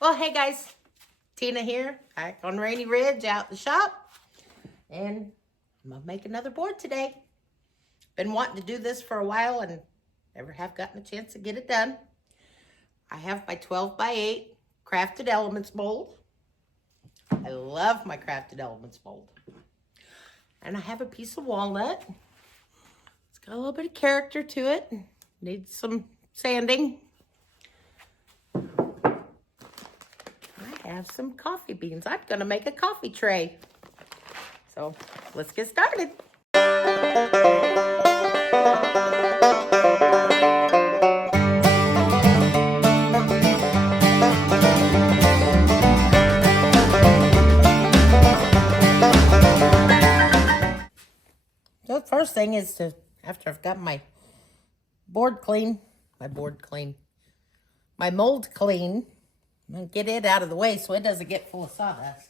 Well, hey guys, Tina here, back on Rainy Ridge out in the shop, and I'm gonna make another board today. Been wanting to do this for a while and never have gotten a chance to get it done. I have my 12 by 8 Crafted Elements mold. I love my Crafted Elements mold. And I have a piece of walnut. It's got a little bit of character to it. Needs some sanding. I have some coffee beans. I'm gonna make a coffee tray. So let's get started. So the first thing is to, after I've got my mold clean, I'm gonna get it out of the way so it doesn't get full of sawdust.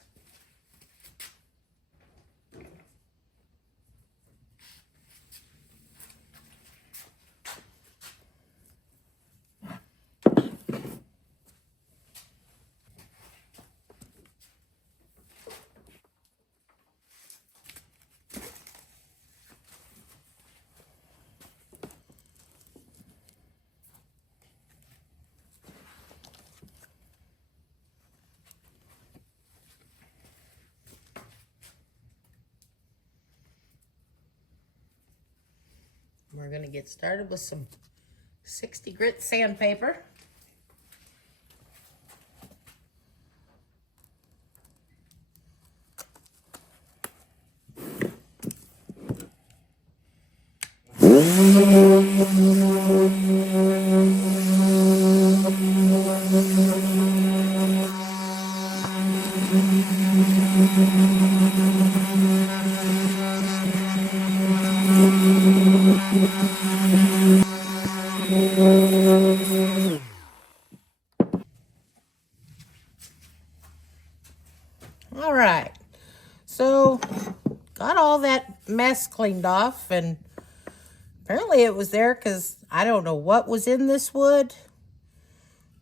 We're going to get started with some 60 grit sandpaper. All right, so got all that mess cleaned off, and apparently it was there because I don't know what was in this wood.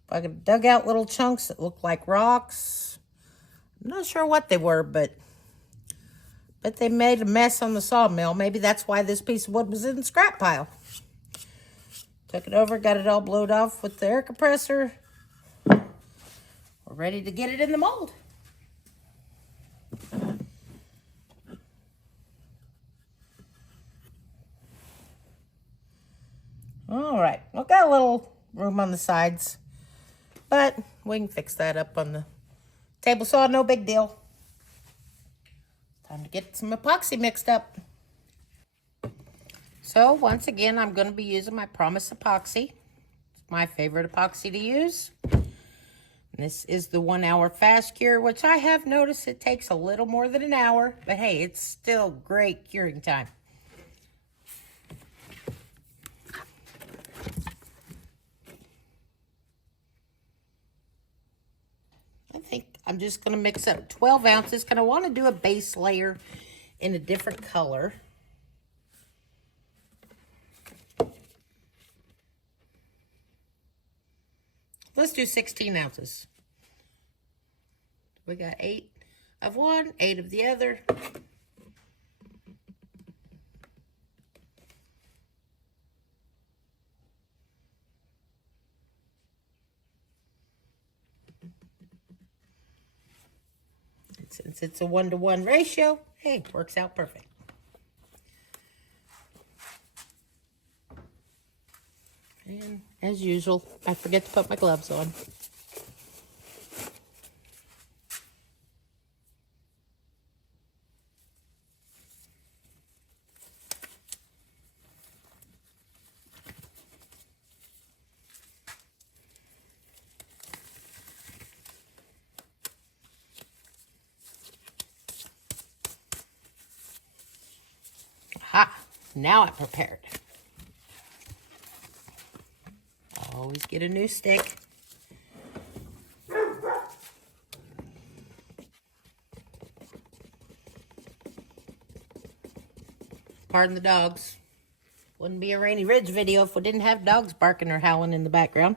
I dug out little chunks that looked like rocks. I'm not sure what they were, but they made a mess on the sawmill. Maybe that's why this piece of wood was in the scrap pile. Took it over, got it all blowed off with the air compressor. We're ready to get it in the mold. All right, we've got a little room on the sides, but we can fix that up on the table saw, no big deal. Time to get some epoxy mixed up. So once again, I'm going to be using my Promise epoxy. It's my favorite epoxy to use. And this is the 1 hour fast cure, which I have noticed it takes a little more than an hour, but hey, it's still great curing time. I think I'm just going to mix up 12 ounces because I want to do a base layer in a different color. Let's do 16 ounces. We got 8 of one, 8 of the other. Since it's a 1-to-1 ratio, hey, it works out perfect. And as usual, I forget to put my gloves on. Ha! Now I'm prepared. Always get a new stick. Pardon the dogs. Wouldn't be a Rainy Ridge video if we didn't have dogs barking or howling in the background.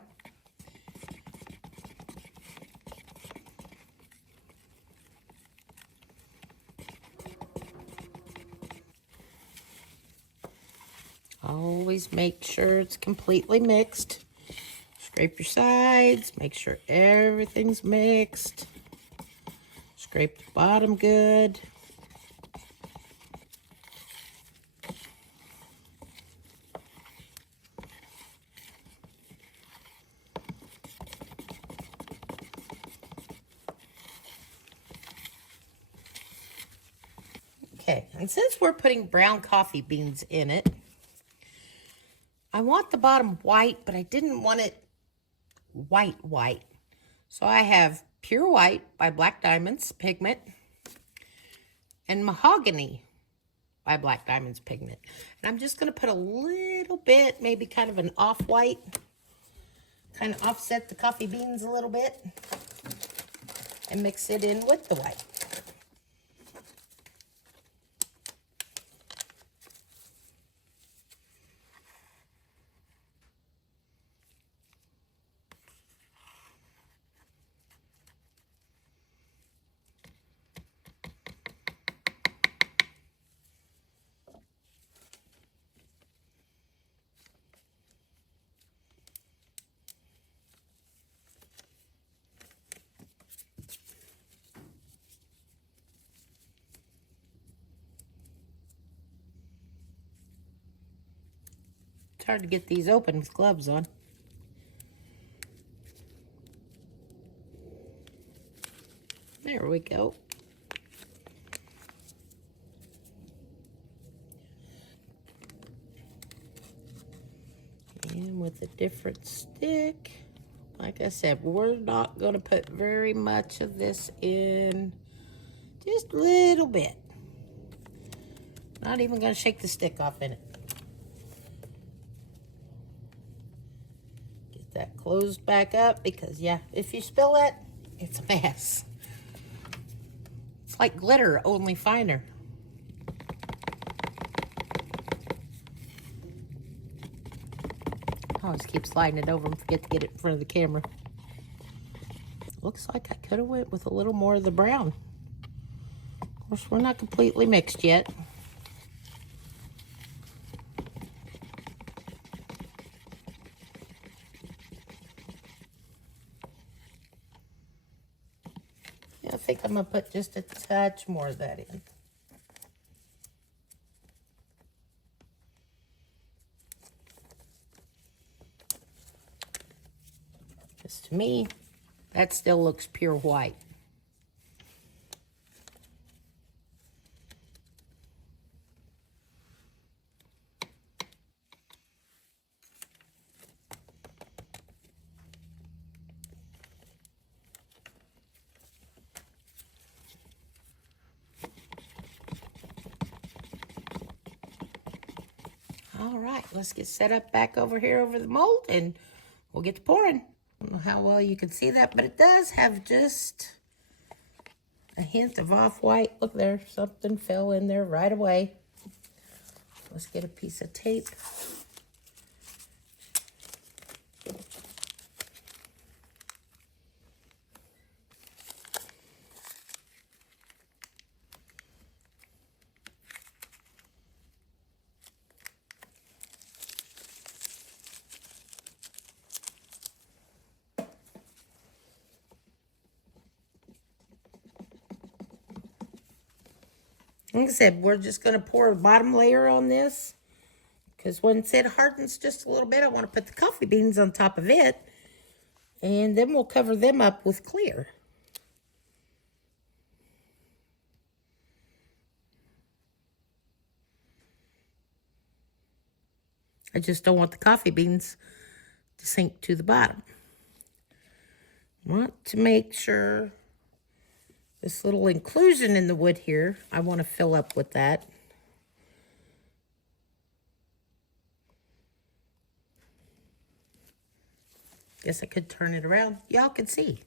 Always make sure it's completely mixed. Scrape your sides, make sure everything's mixed. Scrape the bottom good. Okay, and since we're putting brown coffee beans in it, I want the bottom white, but I didn't want it white. So I have Pure White by Black Diamonds pigment and Mahogany by Black Diamonds pigment. And I'm just going to put a little bit, maybe kind of an off-white, kind of offset the coffee beans a little bit and mix it in with the white. It's hard to get these open with gloves on. There we go. And with a different stick, like I said, we're not going to put very much of this in. Just a little bit. Not even going to shake the stick off in it. Get that closed back up because, yeah, if you spill it, it's a mess. It's like glitter, only finer. I always keep sliding it over and forget to get it in front of the camera. Looks like I could have went with a little more of the brown. Of course, we're not completely mixed yet. Yeah, I think I'm going to put just a touch more of that in. Because to me, that still looks pure white. All right, let's get set up back over here over the mold and we'll get to pouring. I don't know how well you can see that, but it does have just a hint of off-white. Look there, something fell in there right away. Let's get a piece of tape. Like I said, we're just going to pour a bottom layer on this because once it hardens just a little bit, I want to put the coffee beans on top of it, and then we'll cover them up with clear. I just don't want the coffee beans to sink to the bottom. I want to make sure this little inclusion in the wood here, I want to fill up with that. Guess I could turn it around. Y'all can see.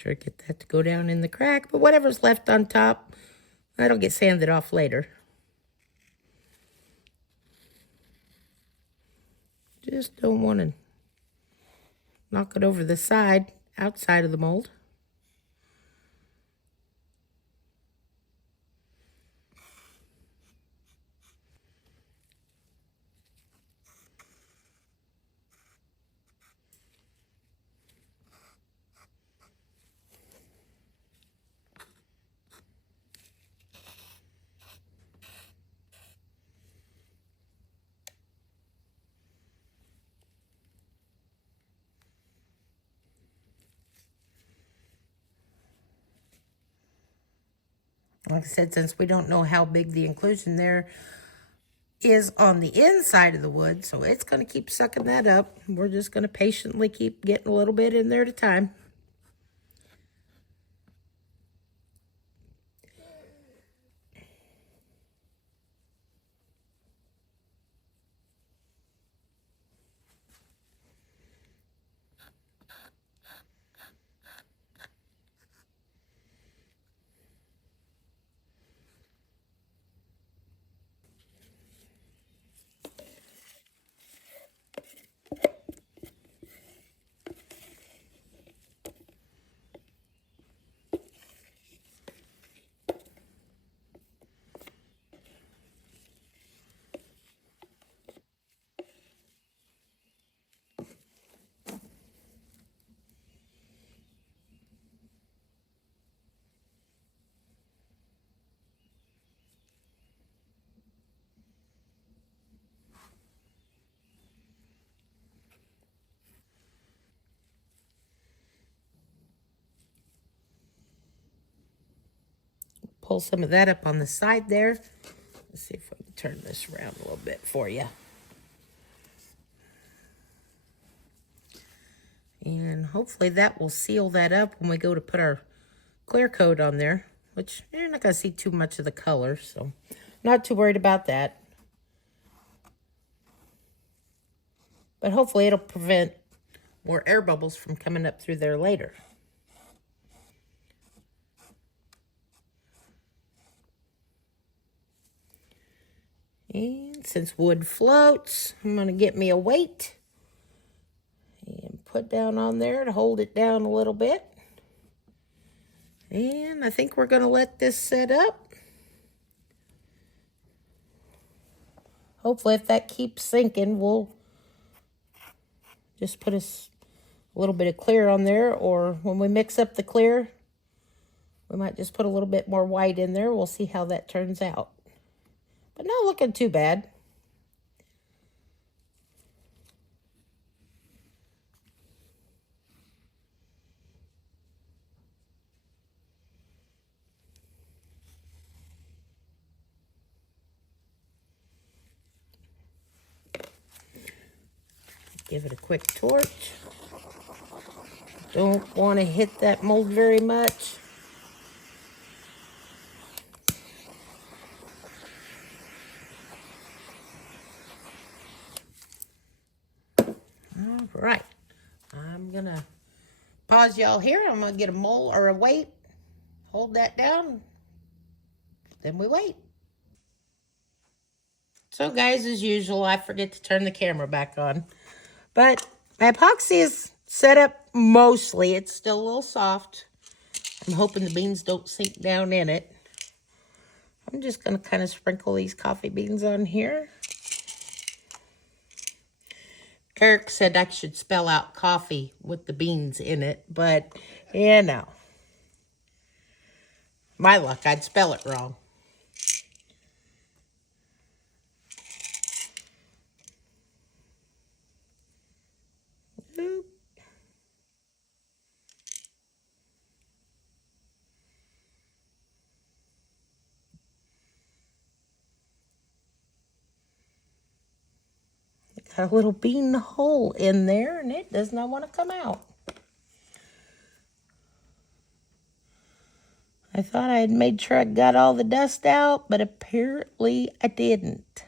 sure to get that to go down in the crack, but whatever's left on top, that'll get sanded off later. Just don't want to knock it over the side, outside of the mold. Like I said, since we don't know how big the inclusion there is on the inside of the wood, so it's going to keep sucking that up. We're just going to patiently keep getting a little bit in there at a time. Pull some of that up on the side there. Let's see if I can turn this around a little bit for you. And hopefully that will seal that up when we go to put our clear coat on there, which you're not going to see too much of the color, so not too worried about that. But hopefully it'll prevent more air bubbles from coming up through there later. And since wood floats, I'm going to get me a weight and put down on there to hold it down a little bit. And I think we're going to let this set up. Hopefully if that keeps sinking, we'll just put a little bit of clear on there, or when we mix up the clear, we might just put a little bit more white in there. We'll see how that turns out. But not looking too bad. Give it a quick torch. Don't want to hit that mold very much. All right. I'm going to pause y'all here. I'm going to get a mold or a weight. Hold that down. Then we wait. So guys, as usual, I forget to turn the camera back on. But my epoxy is set up mostly. It's still a little soft. I'm hoping the beans don't sink down in it. I'm just going to kind of sprinkle these coffee beans on here. Eric said I should spell out coffee with the beans in it, but, you know. My luck, I'd spell it wrong. Got a little bean hole in there, and it does not want to come out. I thought I had made sure I got all the dust out, but apparently I didn't.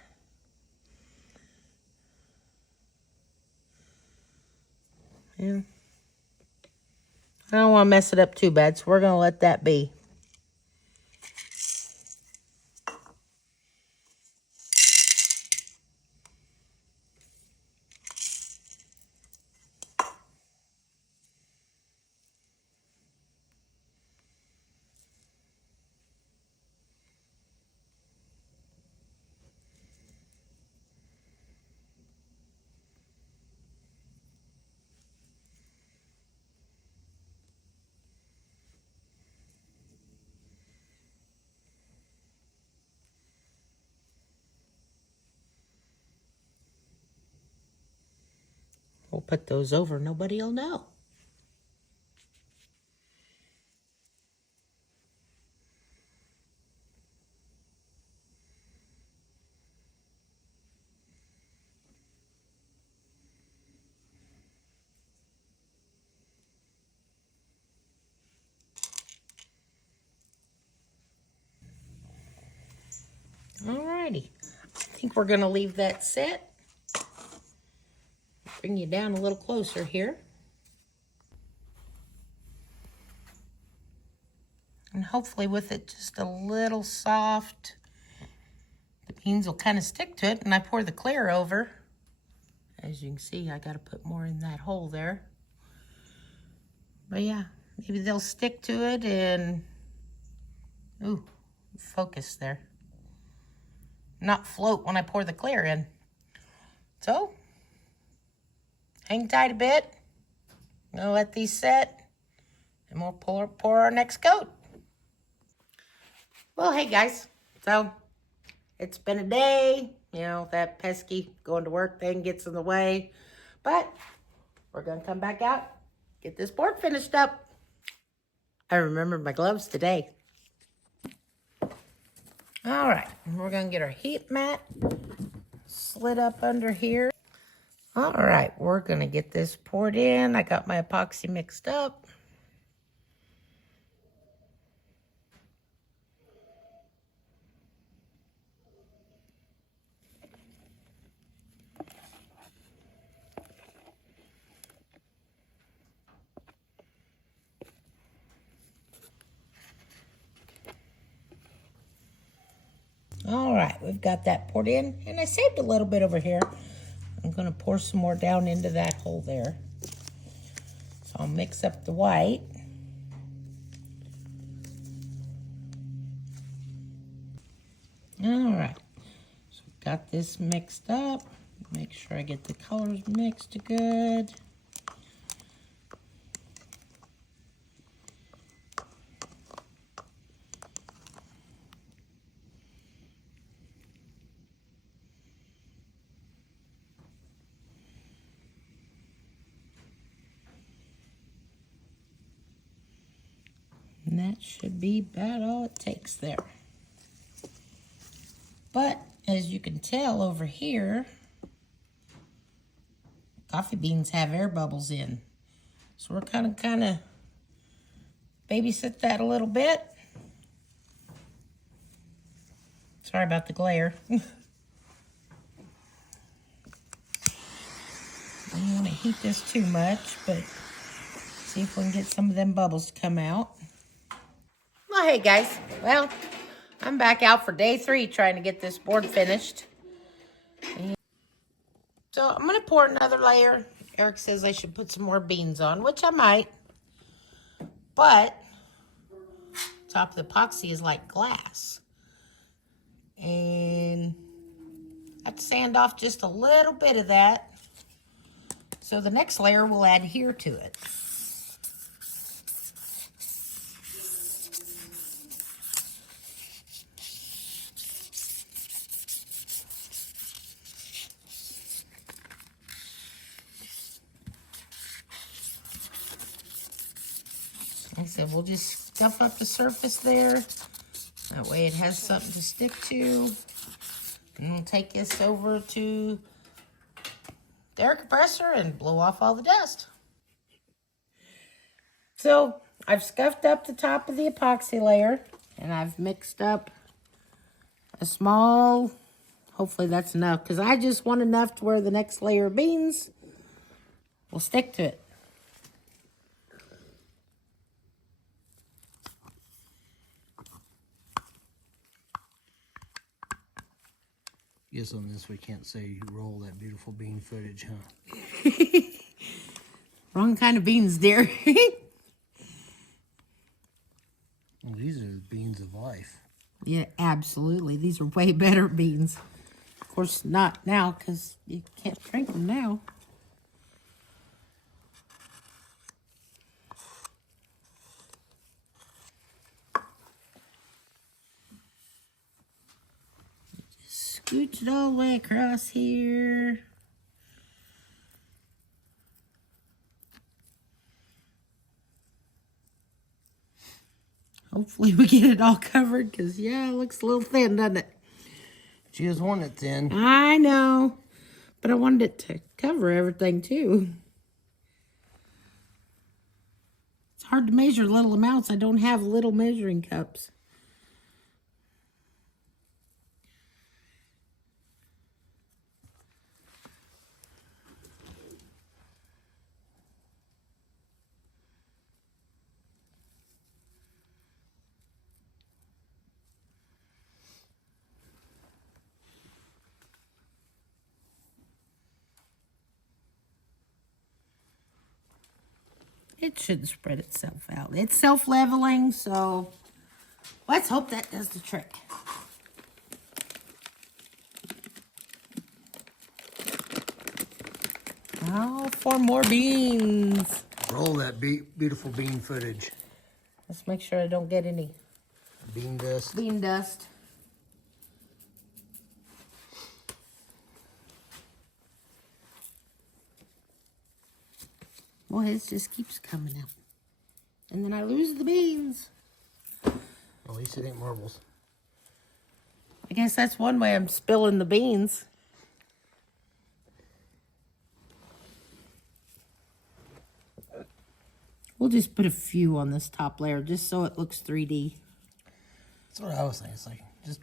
Yeah. I don't want to mess it up too bad, so we're going to let that be. We'll put those over. Nobody will know. Alrighty. I think we're going to leave that set. Bring you down a little closer here. And hopefully with it just a little soft, the beans will kind of stick to it. And I pour the clear over. As you can see, I got to put more in that hole there. But yeah, maybe they'll stick to it and, ooh, focus there. Not float when I pour the clear in. So, hang tight a bit. I'm gonna let these set, and we'll pour our next coat. Well, hey guys, so it's been a day. You know, that pesky going to work thing gets in the way, but we're gonna come back out, get this board finished up. I remembered my gloves today. All right, we're gonna get our heat mat slid up under here. All right, we're gonna get this poured in. I got my epoxy mixed up. All right, we've got that poured in, and I saved a little bit over here. I'm going to pour some more down into that hole there. So I'll mix up the white. All right, so we've got this mixed up. Make sure I get the colors mixed good. And that should be about all it takes there. But as you can tell over here, coffee beans have air bubbles in. So we're kind of babysit that a little bit. Sorry about the glare. I don't want to heat this too much, but see if we can get some of them bubbles to come out. Well, hey guys. Well, I'm back out for day 3 trying to get this board finished. So I'm going to pour another layer. Eric says I should put some more beans on, which I might. But top of the epoxy is like glass. And I have to sand off just a little bit of that. So the next layer will adhere to it. Like I said, we'll just scuff up the surface there. That way it has something to stick to. And we'll take this over to the air compressor and blow off all the dust. So I've scuffed up the top of the epoxy layer, and I've mixed up a small, hopefully that's enough, because I just want enough to where the next layer of beans will stick to it. guess on this we can't say roll that beautiful bean footage, huh? Wrong kind of beans, dear. Well, these are the beans of life. Yeah, absolutely. These are way better beans. Of course, not now because you can't drink them now. Just scooch it all the way across here. Hopefully we get it all covered because, yeah, it looks a little thin, doesn't it? She just wanted it thin. I know, but I wanted it to cover everything too. It's hard to measure little amounts. I don't have little measuring cups. It shouldn't spread itself out. It's self-leveling, so let's hope that does the trick. Oh, 4 more beans. Roll that beautiful bean footage. Let's make sure I don't get any Bean dust. bean dust. Boy, it just keeps coming out. And then I lose the beans. At least it ain't marbles. I guess that's one way I'm spilling the beans. We'll just put a few on this top layer just so it looks 3D. That's what I was saying. It's like, just,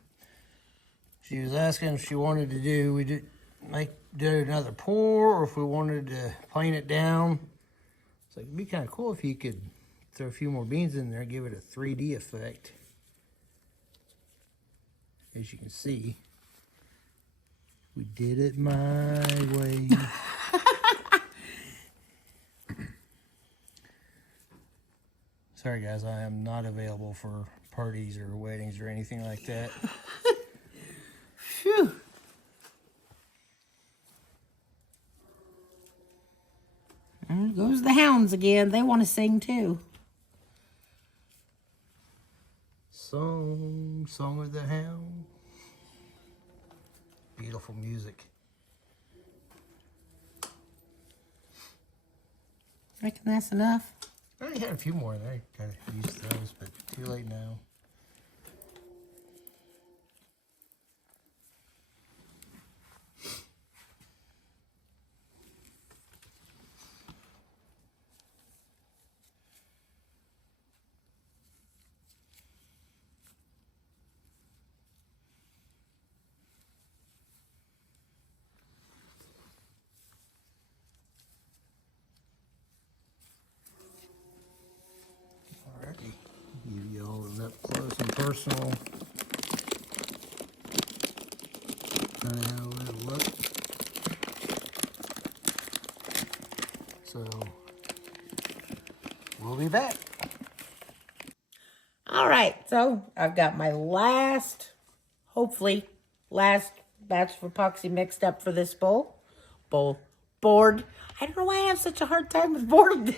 she was asking if she wanted to do, do another pour, or if we wanted to plane it down. It's like, it'd be kind of cool if you could throw a few more beans in there, give it a 3D effect. As you can see, we did it my way. Sorry guys, I am not available for parties or weddings or anything like that. Phew. There goes the hounds again. They want to sing too. Song of the Hound. Beautiful music. Reckon that's enough. I already had a few more in there. Kind of used those, but too late now. Alrighty, give you all an up close and personal kind of how it'll look. So we'll be back. All right, so I've got my hopefully last batch of epoxy mixed up for this board. I don't know why I have such a hard time with board.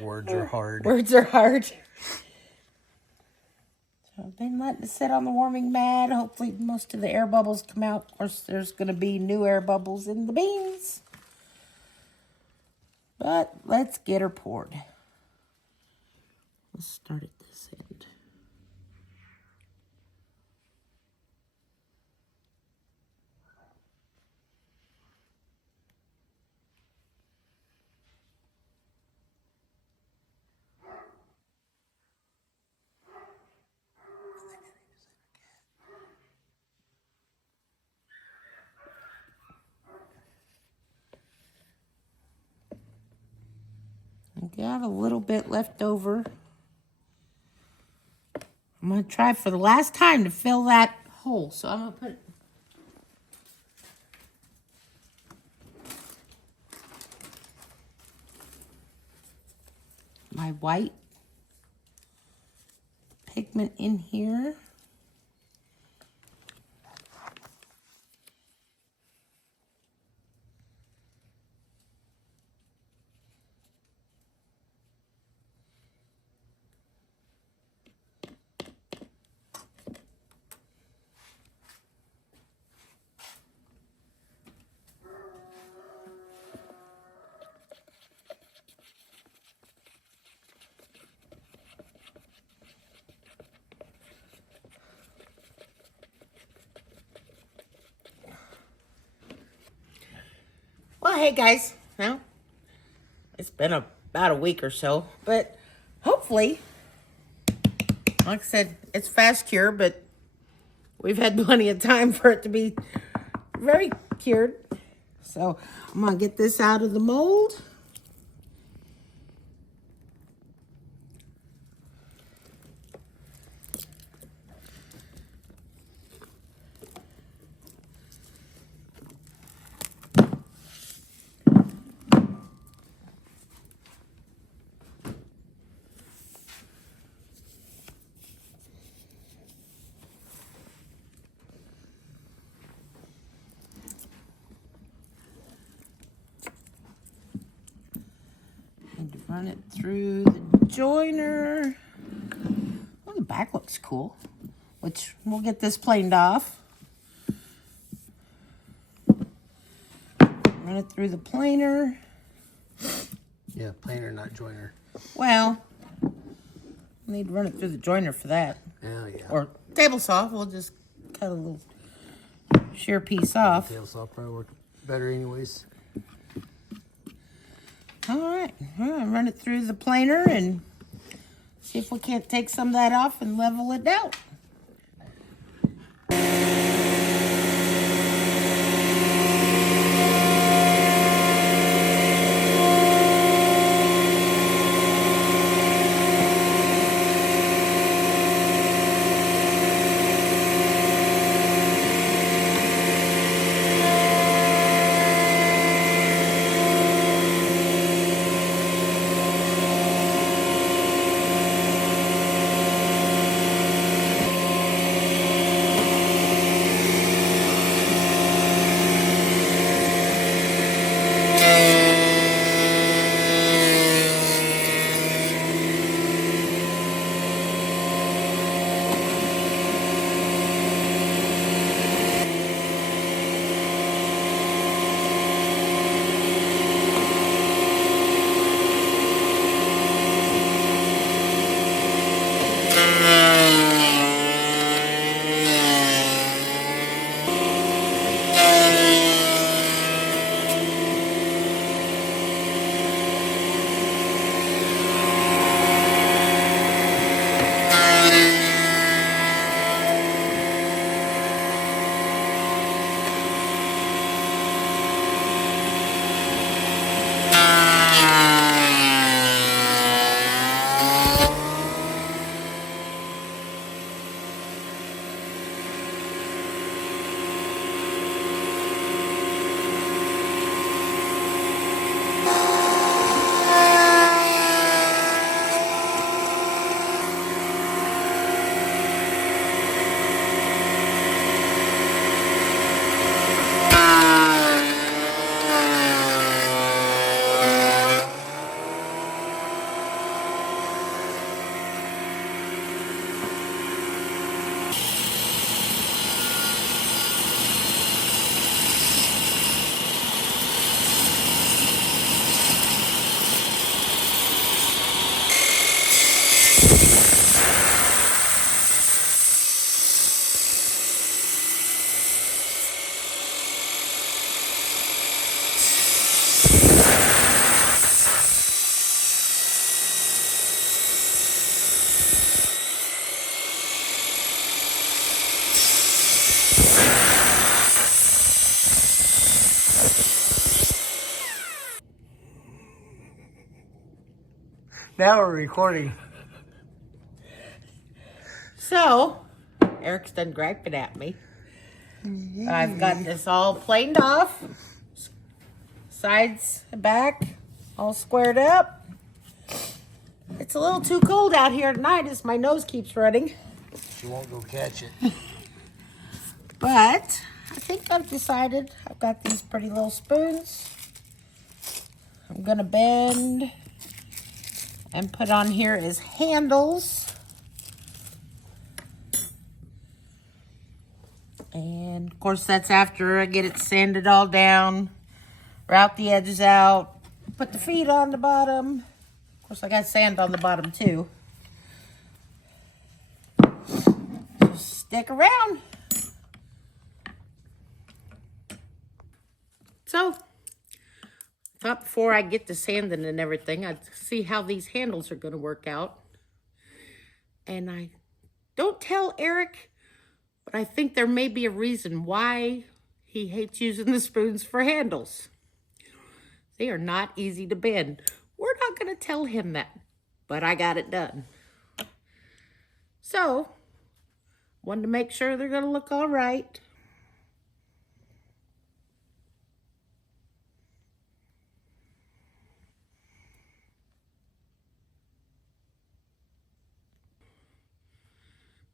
Words are hard. Words are hard. So I've been letting it sit on the warming mat. Hopefully most of the air bubbles come out. Of course, there's going to be new air bubbles in the beans. But let's get her poured. Let's start at this end. I got a little bit left over. I'm going to try for the last time to fill that hole. So I'm going to put my white pigment in here. Well, hey guys, now it's been about a week or so, but hopefully, like I said, it's fast cure, but we've had plenty of time for it to be very cured. So I'm gonna get this out of the mold. And run it through the joiner. Oh, the back looks cool, which we'll get this planed off. Run it through the planer. Yeah, planer, not joiner. Well, we need to run it through the joiner for that. Oh, yeah. Or table saw. We'll just cut a little shear piece off. Table saw probably work better anyways. All right, run it through the planer and see if we can't take some of that off and level it out. Now we're recording. So, Eric's done griping at me. I've got this all planed off. Sides and back all squared up. It's a little too cold out here tonight as my nose keeps running. She won't go catch it. But I think I've decided I've got these pretty little spoons. I'm gonna bend and put on here as handles. And of course that's after I get it sanded all down, route the edges out, put the feet on the bottom. Of course I got sand on the bottom too. So stick around. So, thought before I get to sanding and everything, I'd see how these handles are going to work out. And I don't tell Eric, but I think there may be a reason why he hates using the spoons for handles. They are not easy to bend. We're not going to tell him that, but I got it done. So, wanted to make sure they're going to look all right.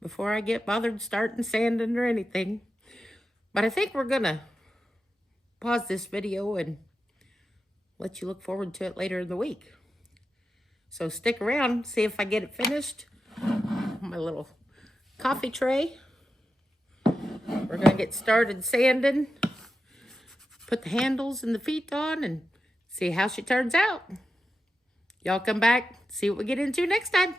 Before I get bothered starting sanding or anything. But I think we're gonna pause this video and let you look forward to it later in the week. So stick around, see if I get it finished. My little coffee tray. We're gonna get started sanding, put the handles and the feet on, and see how she turns out. Y'all come back, see what we get into next time.